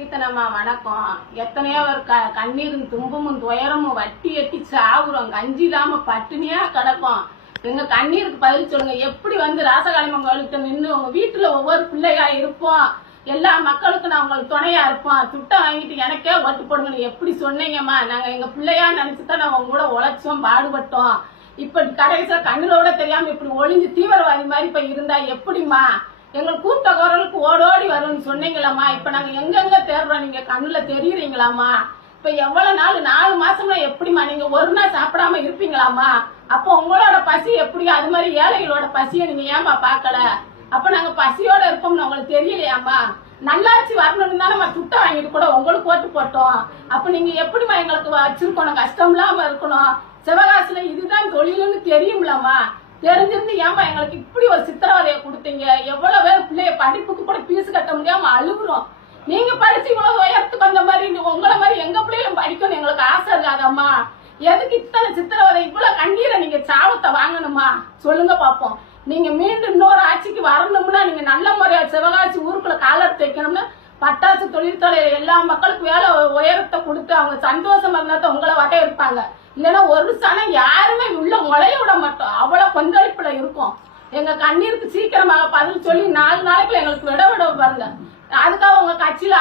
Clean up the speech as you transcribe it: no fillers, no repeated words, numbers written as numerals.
கீர்த்தனம்மா வணக்கம். எத்தனையோ ஒரு கண்ணீரும் துன்பமும் துயரமும் வட்டி எட்டி சாவுறோம். கஞ்சி இல்லாம பட்டினியா கிடக்கும். எங்க கண்ணீருக்கு பதில் சொல்லுங்க. எப்படி வந்து ராசகாளியம்மன் கோயிலுக்கு நின்று உங்க வீட்டுல ஒவ்வொரு பிள்ளையா இருப்போம், எல்லா மக்களுக்கும் நான் உங்களுக்கு துணையா இருப்போம். துட்டம் வாங்கிட்டு எனக்கே ஓட்டு போடுங்கன்னு எப்படி சொன்னீங்கம்மா? நாங்க எங்க பிள்ளையா நினைச்சுதான் நாங்க உங்க கூட உழைச்சோம், பாடுபட்டோம். இப்ப கடைசியா கண்ணுலோட தெரியாம இப்படி ஒளிஞ்சு தீவிரவாதி மாதிரி இப்ப இருந்தா எப்படிமா? எங்களுக்கு கூட்ட குரலுக்கு ஓடோடி வரும்னு சொன்னீங்களாம்மா. இப்ப நாங்க எங்கெங்க தேடுறோம், நீங்க கண்ணுல தெரியுறீங்களாமா? இப்ப எவ்வளவு நாள் 4 மாசம்னா எப்படிமா நீங்க ஒரு நாள் சாப்பிடாம இருப்பீங்களாமா? அப்ப உங்களோட பசி எப்படி? அது மாதிரி ஏழைகளோட பசியை நீங்க ஏமா பாக்கல? அப்ப நாங்க பசியோட இருப்போம்னு உங்களுக்கு தெரியலையாமா? நல்லாச்சு வரணும்னு தானே நம்ம துட்டை வாங்கிட்டு கூட உங்களுக்கு ஓட்டு போட்டோம். அப்ப நீங்க எப்படிமா எங்களுக்கு வச்சிருக்கணும், கஷ்டம் இல்லாம இருக்கணும்? சிவகாசில இதுதான் தொழில்னு தெரியும்லம்மா? தெரிஞ்சிருந்து ஏமா எங்களுக்கு இப்படி ஒரு சித்திரவதையை கொடுத்தீங்க? எவ்வளவு பேர் பிள்ளைய படிப்புக்கு கூட பீஸ் கட்ட முடியாம அழுகுறோம். நீங்க படிச்சு இவ்வளவு உயரத்துக்கு வந்த மாதிரி உங்களை மாதிரி எங்க பிள்ளைகளும் படிக்கணும் எங்களுக்கு ஆசை இருக்காதம்மா? எதுக்கு இத்தனை சித்திரவதை? இவ்வளவு கண்ணீரை நீங்க சாபத்தை வாங்கணுமா? சொல்லுங்க பாப்போம். நீங்க மீண்டும் இன்னொரு ஆட்சிக்கு வரணும்னா நீங்க நல்ல முறையா சிவகாசி ஊருக்குள்ள காலத்தை வைக்கணும்னா பட்டாசு தொழிற்சாலையில எல்லா மக்களுக்கும் வேலை உயரத்தை கொடுத்து அவங்க சந்தோஷமா இருந்தா உங்களை வர இருப்பாங்க. இல்லைன்னா ஒரு சனம் யாருமே உள்ள முளைய விட மாட்டோம். அவ்வளவு கொந்தளிப்புல இருக்கும். எங்க கண்ணீருக்கு சீக்கிரமாக பதில் சொல்லி 4 நாளைக்குள்ள எங்களுக்கு விட பாருங்க. அதுக்காக உங்க கட்சியில